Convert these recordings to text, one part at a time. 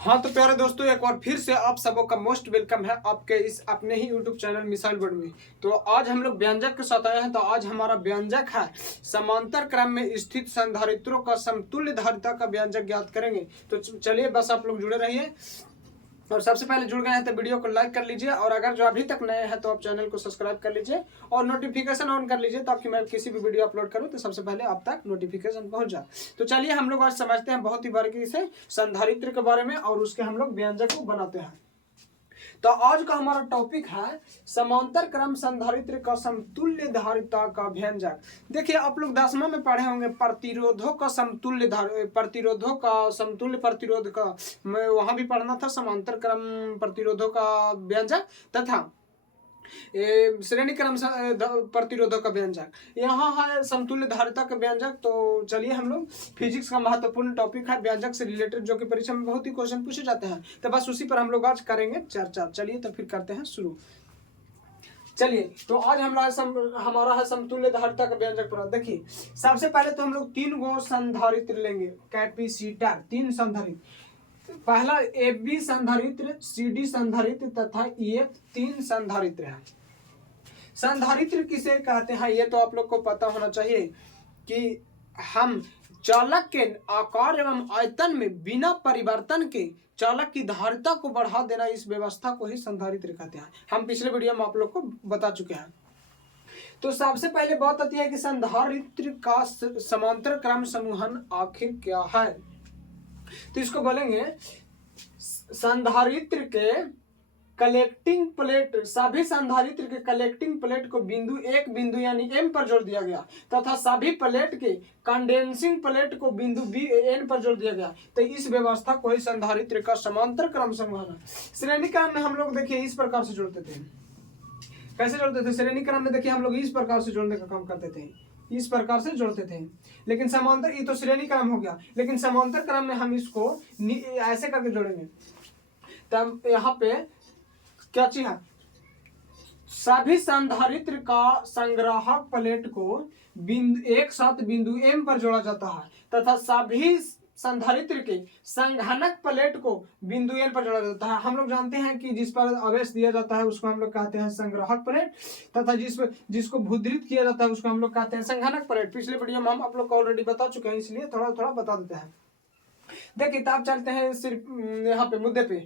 हाँ तो प्यारे दोस्तों, एक बार फिर से आप सबों का मोस्ट वेलकम है आपके इस अपने ही यूट्यूब चैनल मिसाइल वर्ड में। तो आज हम लोग व्यंजक के साथ आए हैं। तो आज हमारा व्यंजक है समांतर क्रम में स्थित संधारित्रों का समतुल्य धारिता का व्यंजक ज्ञात करेंगे। तो चलिए बस आप लोग जुड़े रहिए। और सबसे पहले जुड़ गए हैं तो वीडियो को लाइक कर लीजिए, और अगर जो अभी तक नए हैं तो आप चैनल को सब्सक्राइब कर लीजिए और नोटिफिकेशन ऑन कर लीजिए, ताकि मैं किसी भी वीडियो अपलोड करूं तो सबसे पहले आप तक नोटिफिकेशन पहुंच जाए। तो चलिए हम लोग आज समझते हैं बहुत ही बारीकी से संधारित्र के बारे में, और उसके हम लोग व्यंजक को बनाते हैं। तो आज का हमारा टॉपिक है समांतर क्रम संधारित्र का समतुल्य धारिता का व्यंजक। देखिए आप लोग 10वां में पढ़े होंगे प्रतिरोधों का समतुल्य प्रतिरोधों का समतुल्य प्रतिरोध का, मैं वहां भी पढ़ना था समांतर क्रम प्रतिरोधों का व्यंजक तथा श्रेणी क्रम प्रतिरोधों का व्यंजक। यहाँ है समतुल्य धारिता का व्यंजक। तो चलिए हम लोग फिजिक्स का महत्वपूर्ण टॉपिक है व्यंजक से रिलेटेड, जो कि परीक्षा में बहुत ही क्वेश्चन पूछे जाते हैं। तो बस उसी पर हम लोग आज करेंगे चर्चा। चलिए तो फिर करते हैं शुरू। चलिए तो आज हमारा है समतुल्य धारिता का व्यंजक पर। देखिए सबसे पहले तो हम लोग 3 गो संधारित्र लेंगे, कैपेसिटर 3 संधारित्र। पहला AB संधारित्र, CD संधारित्र तथा EF 3 संधारित्र है। संधारित्र किसे कहते हैं ये तो आप लोग को पता होना चाहिए कि हम चालक के आकार एवं आयतन में बिना परिवर्तन के चालक की धारिता को बढ़ा देना, इस व्यवस्था को ही संधारित्र कहते हैं। हम पिछले वीडियो में आप लोग को बता चुके हैं। तो सबसे पहले बात आती है कि संधारित्र का समांतर क्रम समूहन आखिर क्या है। तो इसको बोलेंगे संधारित्र के कलेक्टिंग प्लेट, सभी संधारित्र के कलेक्टिंग प्लेट को एक बिंदु यानी M पर जोड़ दिया गया तथा सभी प्लेट के कंडेंसिंग प्लेट को बिंदु N पर जोड़ दिया गया। तो इस व्यवस्था को ही संधारित्र का समांतर क्रम समूह है। श्रेणी क्रम में हम लोग देखिए इस प्रकार से जोड़ते थे। कैसे जोड़ते थे? श्रेणी क्रम में देखिए हम लोग इस प्रकार से जोड़ने का काम करते थे, इस प्रकार से जोड़ते थे। लेकिन समांतर, ये तो श्रेणी क्रम हो गया, लेकिन समांतर क्रम में हम इसको ऐसे करके जोड़ेंगे। तब यहाँ पे क्या चीज है? सभी संधारित्र का संग्राहक प्लेट को एक साथ बिंदु M पर जोड़ा जाता है तथा सभी संधारित्र के संघनक प्लेट को बिंदु N पर जोड़ा जाता है। हम लोग जानते हैं कि जिस पर आवेश दिया जाता है उसको हम लोग कहते हैं संग्राहक प्लेट, तथा जिसको भुद्रित किया जाता है उसको हम लोग कहते हैं संघनक प्लेट। पिछले वीडियो में हम आप लोग को ऑलरेडी बता चुके हैं, इसलिए थोड़ा थोड़ा बता देते हैं। देखिए तब चलते हैं सिर्फ यहाँ पे मुद्दे पे।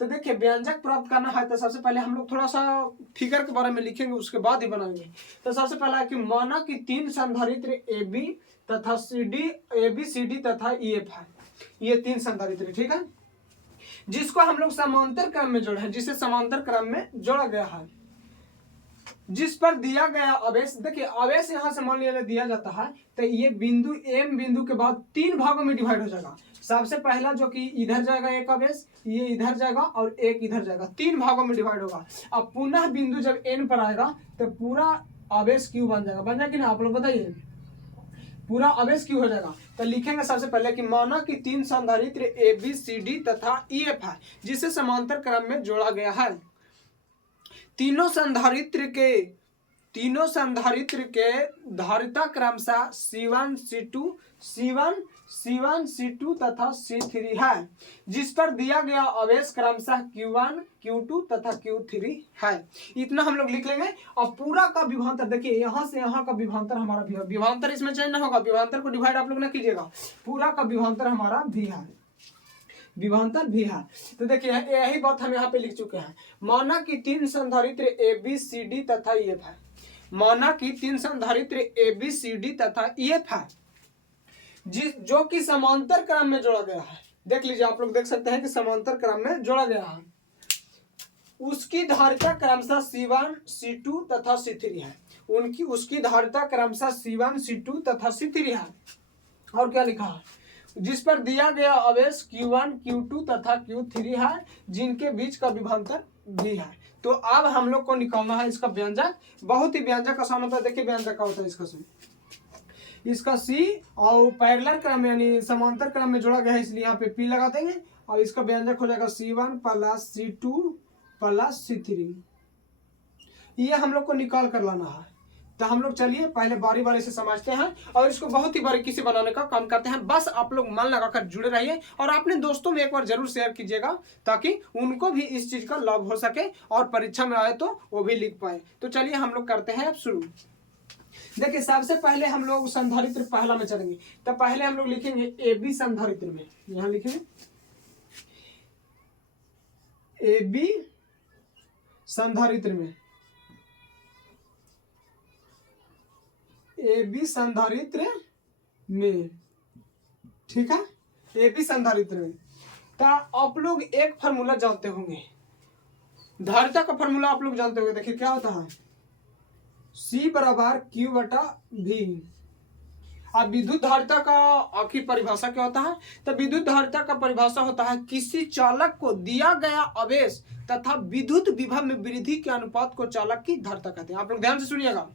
तो देखिए व्यंजक प्राप्त करना है तो सबसे पहले हम लोग थोड़ा सा फिगर के बारे में लिखेंगे, उसके बाद ही बनाएंगे। तो सबसे पहला है कि माना कि 3 संधारित्र AB तथा ABCD तथा EF है। ये 3 संधारित्र, ठीक है, जिसको हम लोग समांतर क्रम में जोड़े हैं, जिसे समांतर क्रम में जोड़ा गया है, जिस पर दिया गया आवेश। देखिए आवेश यहाँ से मान लिया दिया जाता है तो ये बिंदु M बिंदु के बाद 3 भागों में डिवाइड हो जाएगा। सबसे पहला जो कि इधर जाएगा एक आवेश, ये इधर जाएगा और एक इधर जाएगा, 3 भागों में डिवाइड होगा। अब पुनः बिंदु जब N पर आएगा तो पूरा आवेश Q बन जाएगा। बन जाए कि ना? आप लोग बताइए, पूरा आवेश Q हो जाएगा। तो लिखेंगे सबसे पहले कि माना कि 3 संधारित्र ABCD तथा EF है, जिसे समांतर क्रम में जोड़ा गया है। तीनों संधारित्र के धारिता क्रमशः C1 C2 तथा C3 है, जिस पर दिया गया आवेश क्रमशः Q1 Q2 तथा Q3 है। इतना हम लोग लिख लेंगे। और पूरा का विभवांतर देखिए यहाँ से यहाँ का विभवांतर हमारा विभवांतर इसमें चेंज ना होगा, विभवांतर को डिवाइड आप लोग ना कीजिएगा। पूरा का विभवांतर हमारा भी है, विभवांतर भी है। तो देखिए यही बात हम यहाँ पे लिख चुके हैं। माना कि 3 संधारित्र ABCD तथा EF है। माना कि 3 संधारित्र ABCD तथा EF है, जो कि समांतर क्रम में जोड़ा गया है। देख लीजिए, आप लोग देख सकते हैं कि समांतर क्रम में जोड़ा गया है। उसकी धारिता क्रमशः C1 C2 तथा C3 है। उसकी धारिता क्रमशः C1 C2 तथा C3 है। और क्या लिखा है? जिस पर दिया गया आवेश Q1 Q2 तथा Q3 है, जिनके बीच का विभवांतर भी है। तो अब हम लोग को निकालना है इसका व्यंजक। बहुत ही व्यंजक आसान होता है। देखिए व्यंजक का होता है इसका C और पैरेलल क्रम यानी समांतर क्रम में जोड़ा गया है, इसलिए यहाँ पे P लगा देंगे और इसका व्यंजक हो जाएगा C1 plus C2 plus C3। ये हम लोग को निकाल कर लाना है। तो हम लोग चलिए पहले बारी बारी से समझते हैं और इसको बहुत ही बारीकी से बनाने का काम करते हैं। बस आप लोग मन लगाकर जुड़े रहिए और अपने दोस्तों में एक बार जरूर शेयर कीजिएगा ताकि उनको भी इस चीज का लाभ हो सके और परीक्षा में आए तो वो भी लिख पाए। तो चलिए हम लोग करते हैं अब शुरू। देखिए सबसे पहले हम लोग संधारित्र पहला में चलेंगे। तो पहले हम लोग लिखेंगे ए बी संधारित्र में, यहां लिखेंगे ए बी संधारित्र में, ए बी संधारित्र में, ठीक है, ए बी संधारित्र में। तो आप लोग एक फार्मूला जानते होंगे, धारिता का फार्मूला आप लोग जानते होंगे। देखिए क्या होता है, C बराबर Q बटा V। अब विद्युत धारिता का आखिर परिभाषा क्या होता है? तो विद्युत धारिता का परिभाषा होता है किसी चालक को दिया गया आवेश तथा विद्युत विभव में वृद्धि के अनुपात को चालक की धारिता कहते हैं। आप लोग ध्यान से सुनिएगा,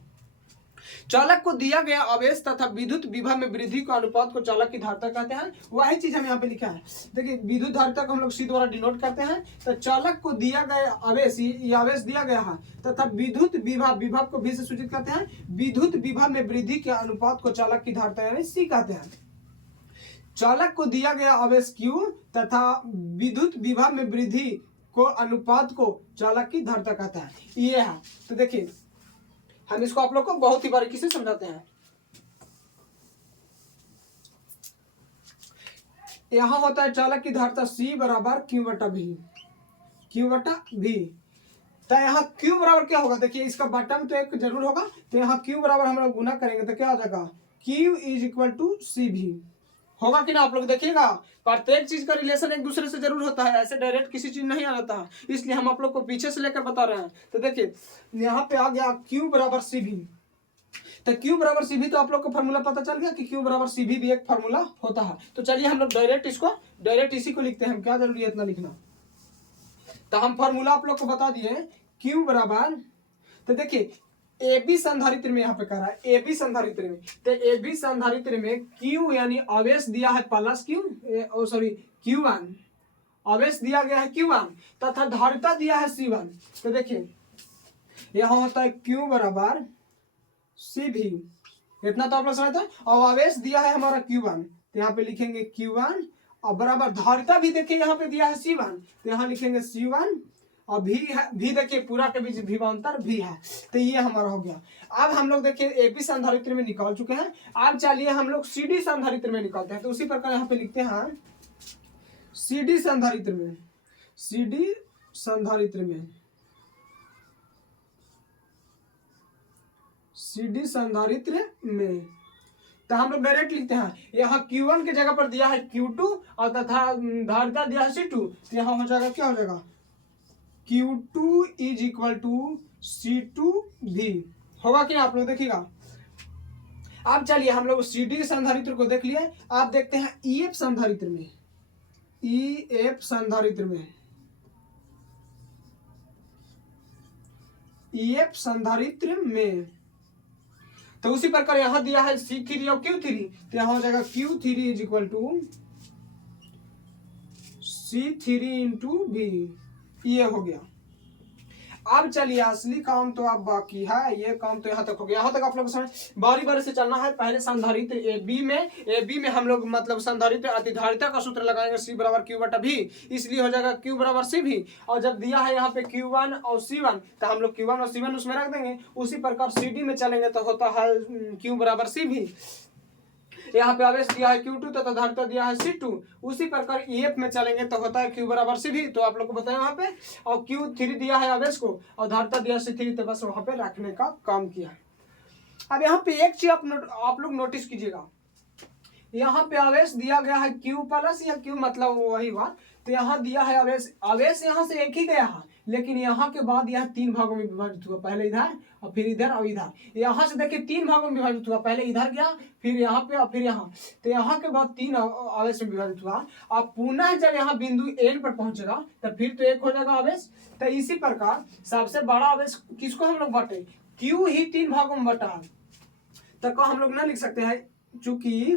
चालक को दिया गया आवेश तथा विद्युत विभव में वृद्धि का अनुपात को चालक की धारिता कहते हैं। वही चीज हम यहाँ पे लिखा है। देखिए विद्युत धारिता को हम लोग C द्वारा डिनोट करते हैं। तो चालक को दिया गया आवेश, ये आवेश दिया गया है, तथा विद्युत विभव, विभव को V से सूचित करते हैं, विद्युत विभव में वृद्धि के अनुपात को चालक की धारिता यानी C कहते हैं। चालक को दिया गया आवेश Q तथा विद्युत विभव में वृद्धि को अनुपात को चालक की धारिता कहता है, ये है। तो देखिए हम इसको आप लोग को बहुत ही बारीकी से समझाते हैं। यहां होता है चालक की धारिता C बराबर Q बटा V, Q बटा V। तो यहाँ Q बराबर क्या होगा, देखिए इसका बटन तो एक जरूर होगा। तो यहाँ Q बराबर हम लोग गुना करेंगे तो क्या हो जाएगा, Q is equal to CV होगा कि ना। आप लोग देखिएगा प्रत्येक चीज का रिलेशन एक दूसरे से जरूर होता है, ऐसे डायरेक्ट किसी चीज नहीं आ जाता है, इसलिए हम आप लोग को पीछे से लेकर बता रहे हैं। तो देखिए यहाँ पे आ गया Q बराबर CV। तो Q बराबर CV, तो आप लोग को फार्मूला पता चल गया कि Q बराबर CV भी एक फार्मूला होता है। तो चलिए हम लोग डायरेक्ट इसी को लिखते हैं, क्या जरूरी है इतना लिखना। तो हम फार्मूला आप लोग को बता दिए Q बराबर, तो देखिए ए बी संधारित्र में यहाँ पे कह रहा है ए बी संधारित्र में। तो ए बी संधारित्र में Q यानी आवेश दिया है प्लस Q1, आवेश दिया गया है Q1 तथा धारिता दिया है C1। तो देखिए यहाँ होता है Q बराबर CV, इतना तो आप लोग समझते हैं। और आवेश दिया है हमारा Q1, तो यहाँ पे लिखेंगे Q1 और बराबर धारिता भी देखिए यहाँ पे दिया है C1, तो यहाँ लिखेंगे C1 और भी है, भी देखिए पूरा के बीच विभवांतर भी है। तो ये हमारा हो गया। अब हम लोग देखिए एबी संधारित्र में निकाल चुके हैं। अब चलिए हम लोग सीडी संधारित्र में निकालते हैं। तो उसी प्रकार यहाँ पे लिखते हैं सीडी संधारित्र में, सीडी संधारित्र में, सीडी संधारित्र में। तो हम लोग डायरेक्ट लिखते हैं, यहाँ Q1 के जगह पर दिया है Q2 और तथा धारिता दिया है C2। तो यहाँ हो जाएगा, क्या हो जाएगा, Q2 is equal to C2V होगा कि आप लोग देखिएगा। अब चलिए हम लोग CD संधारित्र को देख लिए। आप देखते हैं EF संधारित्र में, EF संधारित्र में, EF संधारित्र में। तो उसी प्रकार यहां दिया है C3 और Q3, तो यहां हो जाएगा Q3 is equal to C3 into V, ये हो गया। अब चलिए असली काम तो अब बाकी है, ये काम तो यहाँ तक हो गया। यहाँ तक आप लोग समझ, बारी बारी से चलना है। पहले संधारित्र ए बी में हम लोग मतलब संधारित्र अतिधारिता का सूत्र लगाएंगे C बराबर Q बटा V, इसलिए हो जाएगा Q बराबर CV। और जब दिया है यहाँ पे Q1 और C1, तो हम लोग Q1 और C1 उसमें रख देंगे। उसी प्रकार CD में चलेंगे तो होता है Q बराबर CV। यहाँ पे आवेश दिया है Q2 तथा धारिता दिया है C2। उसी प्रकार EF में चलेंगे तो होता है Q बराबर CV। तो आप लोग को बताया वहां पे, और Q3 दिया है आवेश को और धारिता दिया है C3, तो बस वहां पे रखने का काम किया। अब यहाँ पे एक चीज आप लोग नोटिस कीजिएगा, यहाँ पे आवेश दिया गया है Q प्लस या Q मतलब वही हुआ। तो यहाँ दिया है आवेश यहाँ से एक ही गया है, लेकिन यहाँ के बाद यह 3 भागों में विभाजित हुआ, पहले इधर और फिर इधर और इधर। यहाँ से देखिए 3 भागों में विभाजित हुआ, पहले इधर गया, फिर यहाँ पे और फिर यहाँ। तो यहाँ के बाद 3 आवेश में विभाजित हुआ। अब पुनः जब यहाँ बिंदु N पर पहुंचेगा तो फिर तो 1 हो जाएगा आवेश। तो इसी प्रकार सबसे बड़ा आवेश किसको हम लोग बांटे, Q ही 3 भागों में बटा है। तो हम लोग ना लिख सकते हैं, चूंकि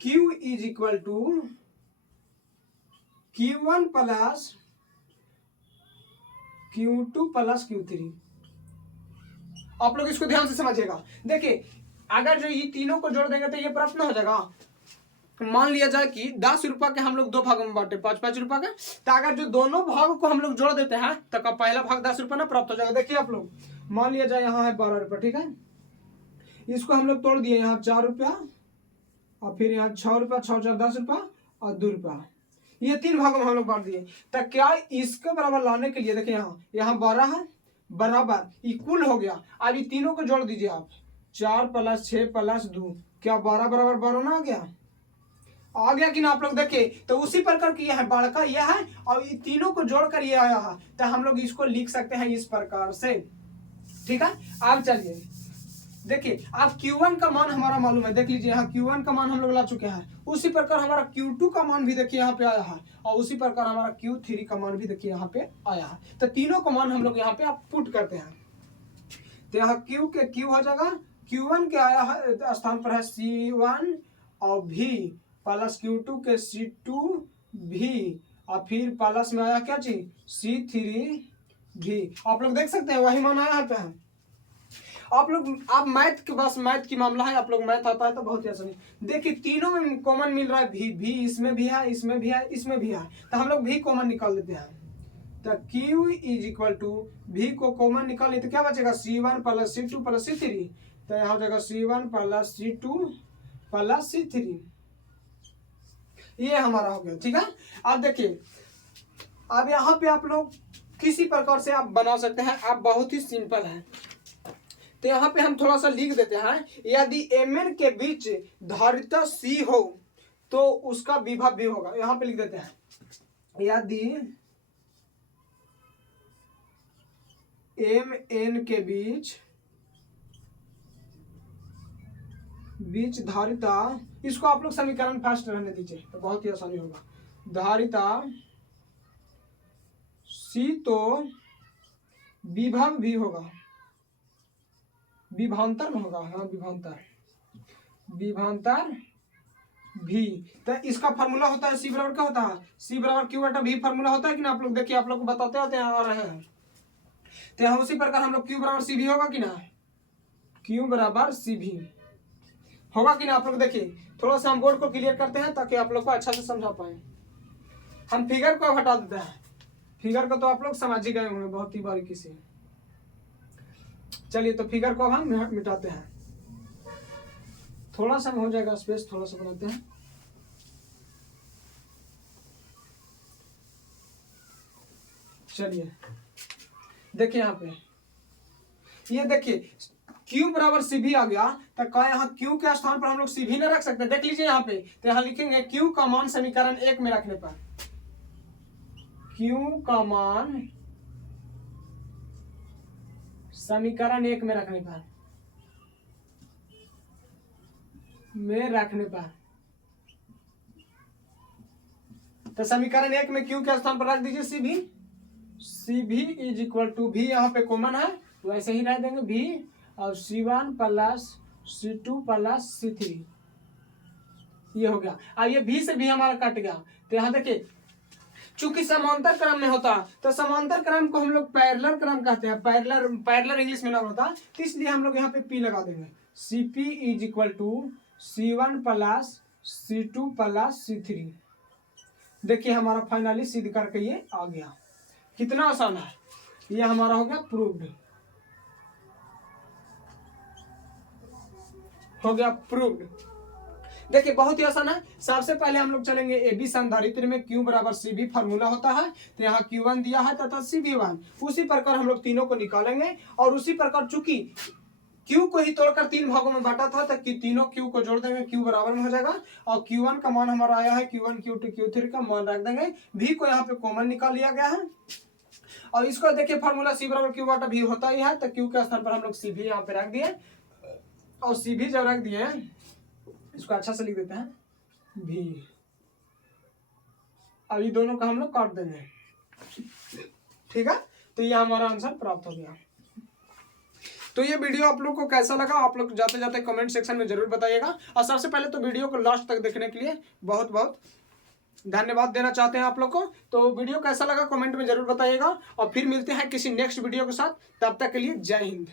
Q is equal to Q1 plus Q2 plus Q3। आप लोग इसको ध्यान से समझिएगा। देखिए अगर जो ये तीनों को जोड़ देंगे तो ये प्राप्त हो जाएगा। मान लिया जाए कि 10 रुपए के हम लोग दो भागों में बांटे 5-5 रुपए के, तो अगर जो दोनों भाग को हम लोग जोड़ देते हैं तो का पहला भाग 10 रुपए ना प्राप्त हो जाएगा। देखिए आप लोग मान लिया जाए यहाँ है 12 रुपए, ठीक है, इसको हम लोग तोड़ दिए, यहाँ 4 रुपया और फिर यहाँ 6 रुपया, 6 10 रुपया और 2 रुपया, ये 3 भागों में हम लोग बांट दिए। तो क्या इसके बराबर लाने के लिए देखिए यहाँ 12 है बराबर इक्वल हो गया। अब ये तीनों को जोड़ दीजिए आप, 4 + 6 + 2, क्या 12 बराबर 12 ना आ गया कि ना आप लोग देखिए। तो उसी प्रकार की यह है बड़का यह है और ये तीनों को जोड़कर ये आया है, तो हम लोग इसको लिख सकते हैं इस प्रकार से, ठीक है। अब चलिए देखिए अब Q1 का मान हमारा मालूम है, देख लीजिए यहाँ Q1 का मान हम लोग ला चुके हैं। उसी प्रकार हमारा Q2 का मान भी देखिए यहाँ पे आया है और उसी प्रकार हमारा Q3 का मान भी देखिए यहाँ पे आया है। तो तीनों का मान हम लोग यहाँ पे आप पुट करते हैं, तो यहाँ Q के Q हो जाएगा, Q1 के आया है स्थान पर है C1 और V प्लस Q2 के C2V और फिर प्लस में आया क्या चीज C3V। आप लोग देख सकते हैं वही मान आया है पे। आप लोग आप मैथ के बस मैथ की मामला है, आप लोग मैथ आता है तो बहुत ही आसानी। देखिए तीनों में कॉमन मिल रहा है भी इसमें भी है, इसमें भी है, इसमें भी है, तो हम लोग भी कॉमन निकाल देते हैं। तो Q = V को कॉमन निकाले तो क्या बचेगा C1 + C2 + C3, तो यहाँ हो जाएगा C1 + C2 + C3, ये हमारा हो गया, ठीक है। अब देखिए अब यहाँ पे आप लोग किसी प्रकार से आप बना सकते हैं, आप बहुत ही सिंपल है। तो यहाँ पे हम थोड़ा सा लिख देते हैं, यदि Mn के बीच धारिता C हो तो उसका विभव भी होगा। यहाँ पे लिख देते हैं यदि Mn के बीच धारिता, इसको आप लोग समीकरण फास्ट रहने दीजिए तो बहुत ही आसानी होगा। धारिता C तो विभव भी होगा, विभवांतर में होगा, हाँ विभवांतर भी। तो इसका फार्मूला होता है C बराबर क्या होता है, C बराबर Q/V फार्मूला होता है कि ना। आप लोग देखिए आप लोग को बताते होते हैं आ रहे हैं। तो यहाँ उसी प्रकार हम लोग Q बराबर CV होगा कि ना, Q बराबर CV होगा कि ना। आप लोग देखिए थोड़ा सा हम बोर्ड को क्लियर करते हैं ताकि आप लोग को अच्छा से समझा पाए। हम फिगर को हटा देते हैं, फिगर को तो आप लोग समझ ही गए होंगे बहुत ही बारीकी से। चलिए तो फिगर को हम मिटाते हैं, थोड़ा सा हो जाएगा स्पेस, थोड़ा सा बनाते हैं। चलिए देखिए यहाँ पे ये देखिए Q बराबर CV आ गया, तो क्या यहाँ Q के स्थान पर हम लोग CV न रख सकते। देख लीजिए यहाँ पे, तो यहाँ लिखेंगे Q का मान समीकरण 1 में रखने पर, Q का मान समीकरण 1 में रखने पर तो समीकरण 1 में Q के स्थान पर रख दीजिए CV = V, यहाँ पे कॉमन है वैसे ही रख देंगे V और C1 + C2 + C3, ये हो गया। अब ये V से भी हमारा कट गया। तो यहाँ देखिए चूंकि समांतर क्रम में होता तो समांतर क्रम को हम लोग पैरेलल क्रम कहते हैं, पैरेलल इंग्लिश में नाम होता, तो इसलिए हम लोग यहाँ पे P लगा देंगे। CP = C1 + C2 + C3। देखिए हमारा फाइनली सिद्ध करके ये आ गया, कितना आसान है। ये हमारा हो गया प्रूव्ड, हो गया प्रूव्ड। देखिए बहुत ही आसान है। सबसे पहले हम लोग चलेंगे AB संधारित्र में Q बराबर CV फार्मूला होता है, तो यहाँ Q1 दिया है तथा CV1, उसी प्रकार हम लोग तीनों को निकालेंगे। और उसी प्रकार चूंकि Q को ही तोड़कर 3 भागों में बांटा था तो तीनों Q को जोड़ देंगे, Q बराबर में हो जाएगा। और Q1 का मान हमारा आया है, Q1 Q2 Q3 का मान रख देंगे। V को यहाँ पे कॉमन निकाल लिया गया है और इसको देखिए फार्मूला C बराबर Q/V होता ही है, तो Q के स्थान पर हम लोग CV यहाँ पे रख दिए और CV जब रख दिए इसको अच्छा से लिख देते हैं V। अब ये दोनों का हम लोग काट देंगे, ठीक है। तो ये हमारा आंसर प्राप्त हो गया। तो ये वीडियो आप लोग को कैसा लगा, आप लोग जाते जाते कमेंट सेक्शन में जरूर बताइएगा। और सबसे पहले तो वीडियो को लास्ट तक देखने के लिए बहुत बहुत धन्यवाद देना चाहते हैं आप लोग को। तो वीडियो कैसा लगा कमेंट में जरूर बताइएगा और फिर मिलते हैं किसी नेक्स्ट वीडियो के साथ। तब तक के लिए जय हिंद।